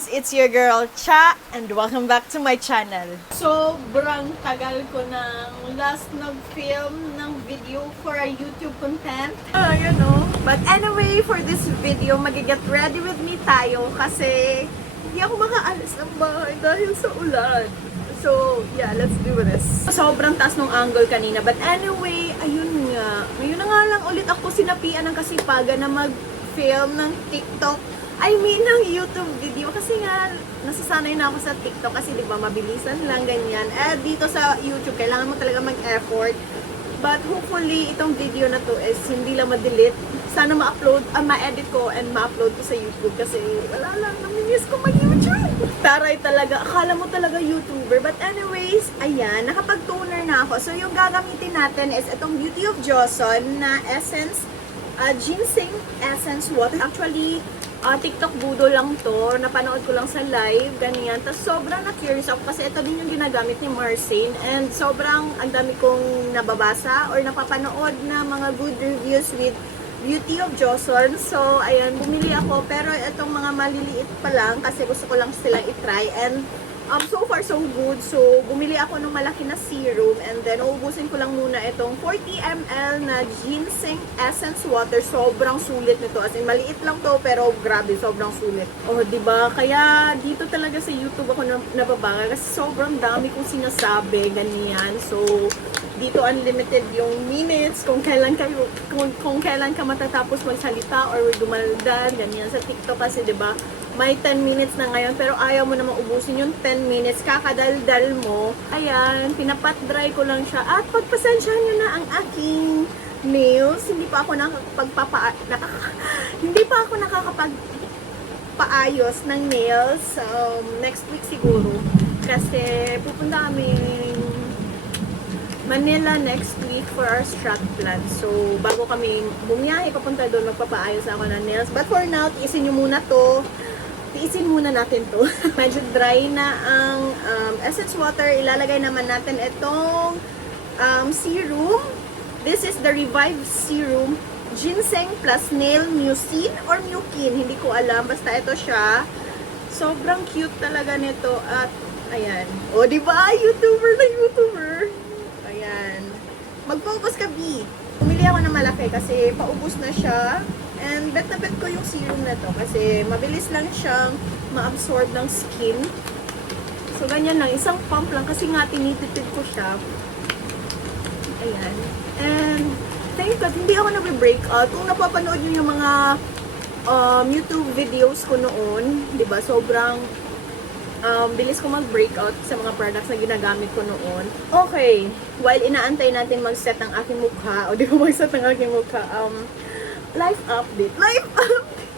guys! It's your girl, Cha, and welcome back to my channel. Sobrang tagal ko nang last nag-film ng video for a YouTube content. You know. But anyway, for this video, mag-get ready with me tayo kasi hindi ako makaalis ng bahay dahil sa ulan. So, yeah, let's do this. Sobrang taas ng angle kanina. But anyway, ayun nga. Ngayon na nga lang ulit ako sinapian ng kasipagan na mag-film ng TikTok. I mean, ng YouTube video. Kasi nga, nasasanay na ako sa TikTok kasi di ba mabilisan lang, ganyan. Eh, dito sa YouTube, kailangan mo talaga mag-effort. But hopefully, itong video na to is hindi lang ma-delete. Sana ma-upload, ma-edit ko and ma-upload ko sa YouTube kasi wala lang, namimiss ko mag-YouTube. Taray talaga, akala mo talaga YouTuber. But anyways, ayan, nakapag-toner na ako. So yung gagamitin natin is itong Beauty of Joseon na Essence, Ginseng Essence Water. Actually, TikTok budo lang to. Napanood ko lang sa live, ganyan. Tapos sobrang na-curious ako kasi ito din yung ginagamit ni Marcin. And sobrang ang dami kong nababasa or napapanood na mga good reviews with Beauty of Joseon. So, ayan, bumili ako. Pero itong mga maliliit pa lang kasi gusto ko lang silang itry. And so far, so good. So, bumili ako ng malaki na serum. And then, uubusin ko lang muna itong 40 ml na Ginseng Essence Water. Sobrang sulit nito. As in, maliit lang to, pero grabe, sobrang sulit. Oh, diba? Kaya, dito talaga sa YouTube ako nababanga. Kasi sobrang dami kong sinasabi, ganyan. So, dito unlimited yung minutes kung kailan kayo kung kailan ka matatapos magsalita or dumaldal, ganyan. Sa TikTok kasi 'di ba may 10 minutes na ngayon pero ayaw mo na maubusin yung 10 minutes, kakadaldal mo. Ayan, pinapat dry ko lang siya at pagpasensyahan nyo na ang aking nails. Hindi pa ako nakakapagpaayos ng nails. Next week siguro kasi pupunta kami Manila next week for our strat plan. So, bago kami bumiyahe, papunta doon, magpapaayos ako ng nails. But for now, tiisin nyo muna to. Tiisin muna natin to. Medyo dry na ang essence water. Ilalagay naman natin itong serum. This is the Revive Serum. Ginseng plus nail mucin or mucin. Hindi ko alam. Basta ito siya. Sobrang cute talaga nito. At, ayan. O, diba? YouTuber na YouTuber. Ayan. Mag-focus ka, B. Pumili ako ng malaki kasi paubos na siya. And bet na bet ko yung serum na to kasi mabilis lang siyang ma-absorb ng skin. So, ganyan lang. Isang pump lang kasi nga tinitipid ko siya. Ayan. And, thank God, hindi ako nag-breakout. Kung napapanood nyo yung mga YouTube videos ko noon, diba, sobrang bilis ko mag-breakout sa mga products na ginagamit ko noon. Okay, while inaantay natin mag-set ang aking mukha, o di ko mag-set ang aking mukha, life update. Life update!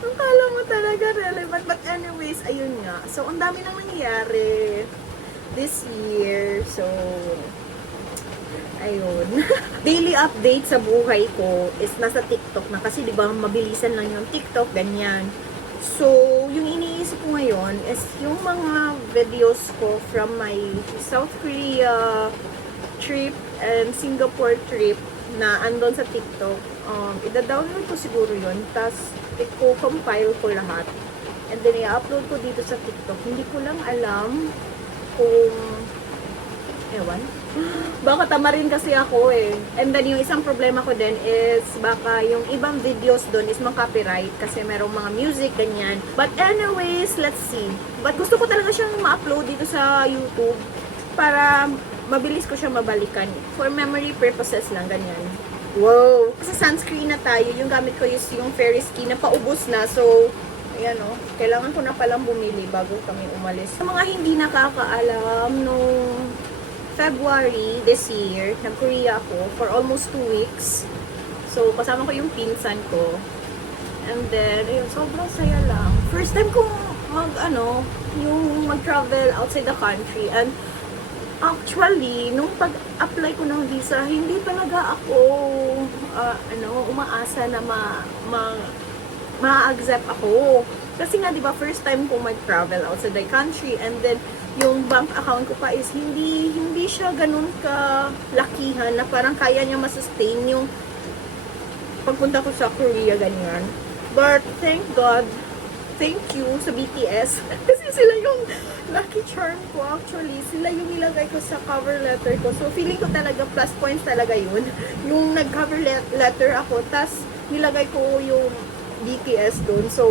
Akala mo talaga relevant. But anyways, ayun nga. So, ang dami nang nangyayari this year. So, ayun. Daily update sa buhay ko is nasa TikTok na. Kasi, di ba, mabilisan lang yung TikTok, ganyan. So, yung iniisip ko ngayon is yung mga videos ko from my South Korea trip and Singapore trip na andon sa TikTok. Ida-download ko siguro yun. Tapos, i-compile ko lahat. And then, i-upload ko dito sa TikTok. Hindi ko lang alam kung ewan. Baka tamarin kasi ako eh. And then yung isang problema ko din is baka yung ibang videos doon is copyright kasi merong mga music, ganyan. But anyways, let's see. But gusto ko talaga siyang ma-upload dito sa YouTube para mabilis ko siya mabalikan. For memory purposes lang, ganyan. Wow! Sa sunscreen na tayo, yung gamit ko is yung Fairy Skin na paubos na. So, ayan o. Kailangan ko na palang bumili bago kami umalis. Sa mga hindi nakakaalam, nung February this year, nag-Korea ako for almost 2 weeks. So, kasama ko yung pinsan ko. And then, ayun, sobrang saya lang. First time kong mag-travel outside the country. And actually, nung pag-apply ko ng visa, hindi talaga ako, umaasa na ma-accept ako. Kasi nga, di ba, first time kong mag-travel outside the country. And then, yung bank account ko pa is hindi siya ganun ka-lakihan na parang kaya niya masustain yung pagpunta ko sa Korea, ganyan. But, thank God, thank you sa BTS. Kasi sila yung lucky charm ko actually. Sila yung nilagay ko sa cover letter ko. So feeling ko talaga plus points talaga yun. Yung nag-cover letter ako, tas nilagay ko yung BTS doon. So,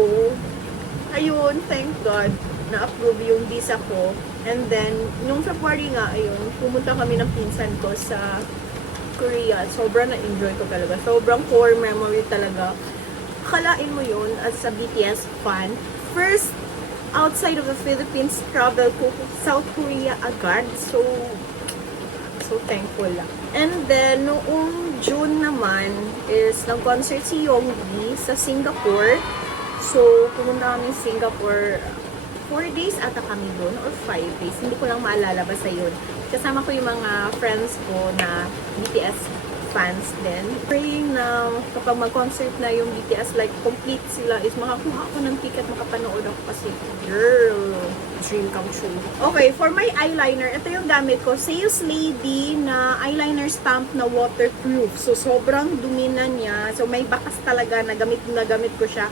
ayun, thank God, na-approve yung visa ko. And then, nung February nga, ayun, pumunta kami ng pinsan ko sa Korea. Sobrang na-enjoy ko talaga. Sobrang core memory talaga. Akalain mo yun as a BTS fan. First, outside of the Philippines, travel ko South Korea agad. So thankful lang. And then, noong June naman, is nag-concert si Yoongi sa Singapore. So, pumunta kami sa Singapore. 4 days ata kami doon or 5 days. Hindi ko lang maalala basta yun. Kasama ko yung mga friends ko na BTS fans din. Praying na kapag mag-concert na yung BTS, like complete sila, is makakuha ko ng ticket, makapanood ako kasi girl, dream come true. Okay, for my eyeliner, ito yung gamit ko. Sales Lady na eyeliner stamp na waterproof. So, sobrang dumi na niya. So, may bakas talaga na gamit ko siya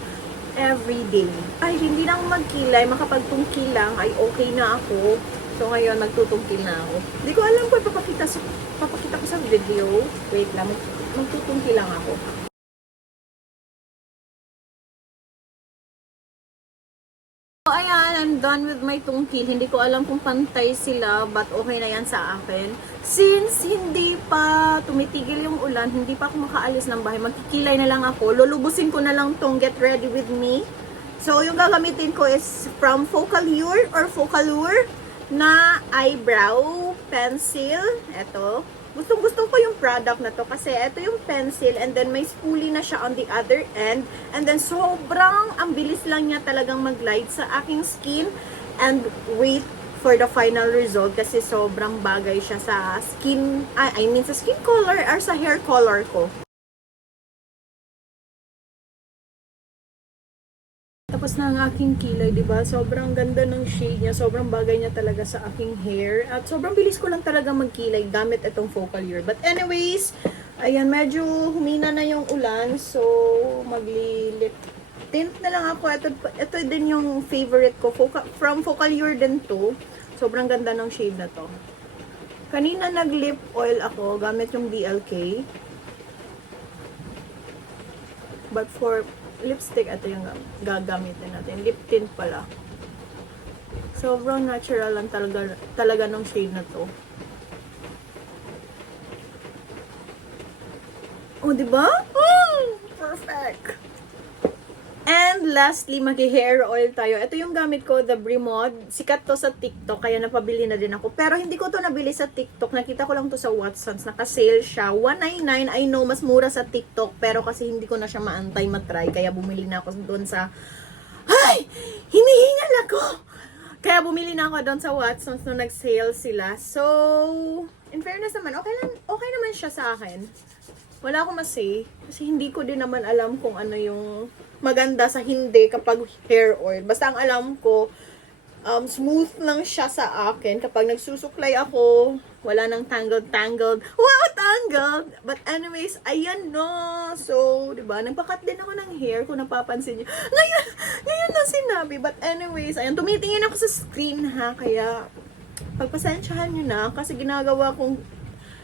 everyday. Ay, hindi na ako magkilay, makapagtungkil lang, ay okay na ako. So, ngayon, nagtutungkil na ako. Hindi ko alam kung papakita ko sa video. Wait lang, magtutungkil lang ako. So, ayan, I'm done with my tungkil. Hindi ko alam kung pantay sila, but okay na yan sa akin. Since hindi pa tumitigil yung ulan, hindi pa ako makaalis ng bahay, magkikilay na lang ako. Lulubusin ko na lang tong Get Ready With Me. So, yung gagamitin ko is from Focallure or Focallure na eyebrow pencil. Ito. Gustong-gusto ko yung product na to kasi ito yung pencil and then may spoolie na siya on the other end. And then sobrang ang bilis lang niya talagang mag-glide sa aking skin. And wait for the final result kasi sobrang bagay siya sa skin, sa skin color or sa hair color ko. Tapos na ang aking kilay, diba? Sobrang ganda ng shade niya. Sobrang bagay niya talaga sa aking hair. At sobrang bilis ko lang talaga magkilay gamit itong Focallure. But anyways, ayan, medyo humina na yung ulan. So, magli-lip tint na lang ako. Ito din yung favorite ko. From Focallure din to. Sobrang ganda ng shade na to. Kanina nag-lip oil ako gamit yung BLK. But for lipstick, ito yung gagamitin natin. Lip tint pala. Sobrang natural lang talaga ng shade na to. Oh, diba? Perfect! And lastly, mag-hair oil tayo. Ito yung gamit ko, the Brimod. Sikat to sa TikTok, kaya napabili na din ako. Pero hindi ko to nabili sa TikTok. Nakita ko lang to sa Watsons. Naka-sale siya. $199. I know, mas mura sa TikTok. Pero kasi hindi ko na siya maantay matry. Kaya bumili na ako doon sa... Ay! Hinihingal ako! Kaya bumili na ako doon sa Watsons nung nag-sale sila. So, in fairness naman, okay naman siya sa akin. Wala akong masay. Kasi hindi ko din naman alam kung ano yung maganda sa hindi kapag hair oil. Basta ang alam ko, smooth lang siya sa akin. Kapag nagsusuklay ako, wala nang tangled. Wow, tangled! But anyways, ayan no. So, diba, nagpakat din ako ng hair kung napapansin niyo. Ngayon na sinabi. But anyways, ayan, tumitingin ako sa screen ha. Kaya, pagpasensyahan nyo na. Kasi ginagawa kong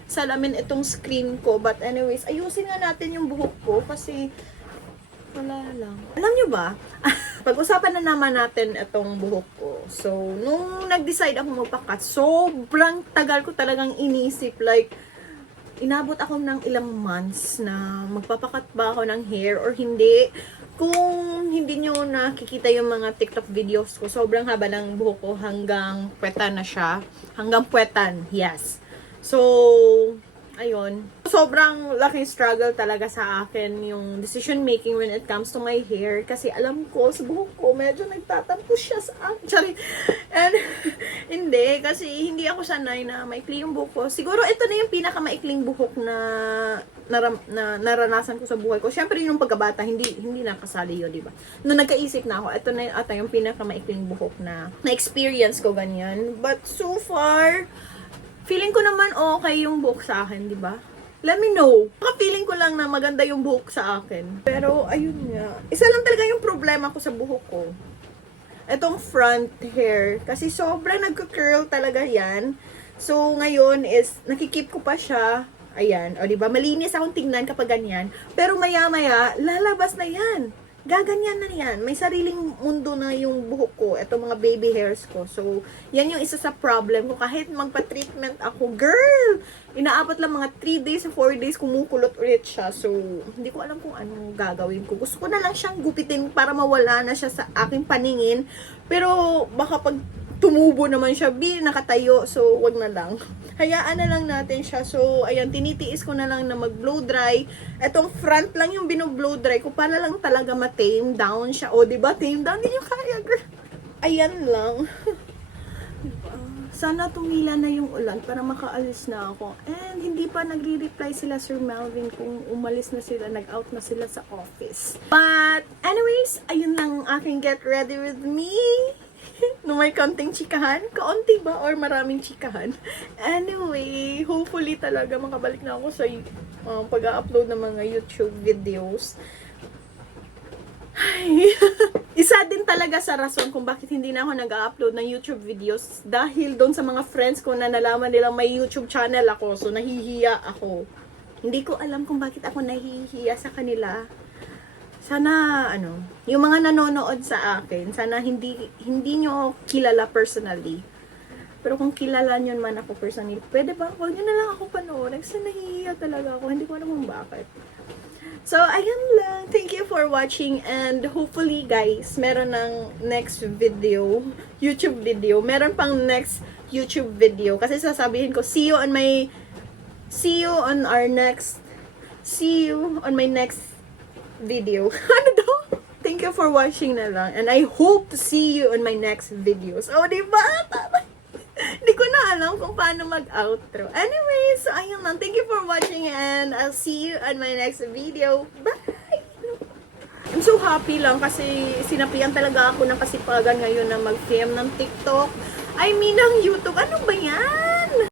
salamin itong screen ko. But anyways, ayusin nga natin yung buhok ko. Kasi, wala lang. Alam nyo ba? Pag-usapan na naman natin itong buhok ko. So, nung nag-decide ako magpakat, sobrang tagal ko talagang inisip. Like, inabot ako ng ilang months na magpapakat ba ako ng hair or hindi. Kung hindi nyo nakikita yung mga TikTok videos ko, sobrang haba ng buhok ko hanggang puwetan na siya. Hanggang puwetan, yes. So, ayun. Sobrang laking struggle talaga sa akin yung decision making when it comes to my hair. Kasi alam ko, sa buhok ko, medyo nagtatampo siya sa akin. And, hindi. Kasi hindi ako sanay na maikli yung buhok ko. Siguro ito na yung pinakamaikling buhok na naranasan ko sa buhay ko. Siyempre, yung pagkabata, hindi nakasali yun, diba? Nung nagkaisip na ako, ito na yung pinakamaikling buhok na experience ko ganyan. But so far, feeling ko naman okay yung buhok sa akin, di ba? Let me know. Feeling ko lang na maganda yung buhok sa akin. Pero, ayun nga. Isa lang talaga yung problema ko sa buhok ko. Itong front hair. Kasi sobrang nagka-curl talaga yan. So, ngayon is, nakikip ko pa siya. Ayan. O, diba? Malinis akong tingnan kapag ganyan. Pero maya-maya, lalabas na yan. Gaganyan na yan. May sariling mundo na yung buhok ko. Ito mga baby hairs ko. So, yan yung isa sa problem ko. Kahit magpa-treatment ako, girl! Inaabot lang mga 3 days o 4 days, kumukulot ulit siya. So, hindi ko alam kung anong gagawin ko. Gusto ko na lang siyang gupitin para mawala na siya sa aking paningin. Pero, baka pag tumubo naman siya, nakatayo. So, wag na lang. Hayaan na lang natin siya. So, ayan, tinitiis ko na lang na mag-blow dry. Etong front lang yung bino-blow dry ko para lang talaga ma-tame down siya. O, diba? Tame down din yung kaya, girl. Ayan lang. Diba? Sana tumila na yung ulan para makaalis na ako. And hindi pa nagre-reply sila Sir Melvin kung umalis na sila, nag-out na sila sa office. But, anyways, ayun lang ang aking get ready with me. No may konting chikahan? Kaunti ba? Or maraming chikahan? Anyway, hopefully talaga makabalik na ako sa pag-upload ng mga YouTube videos. Ay, isa din talaga sa rason kung bakit hindi na ako nag-upload ng YouTube videos dahil doon sa mga friends ko na nalaman nilang may YouTube channel ako. So, nahihiya ako. Hindi ko alam kung bakit ako nahihiya sa kanila. Sana, yung mga nanonood sa akin, sana hindi nyo kilala personally. Pero kung kilala nyo man ako personally, pwede ba? Huwag nyo na lang ako panoorin. Kasi nahihiya talaga ako. Hindi ko alam kung bakit. So, ayan lang. Thank you for watching. And hopefully, guys, meron ng next video, YouTube video. Meron pang next YouTube video. Kasi sasabihin ko, see you on my next video. Ano daw? Thank you for watching na lang. And I hope to see you on my next videos. Oh, diba? Hindi ko na alam kung paano mag-outro. Anyway, so ayun lang. Thank you for watching and I'll see you on my next video. Bye! I'm so happy lang kasi sinapian talaga ako ng kasipagan ngayon na mag-film ng TikTok. I mean, ng YouTube. Ano ba yan?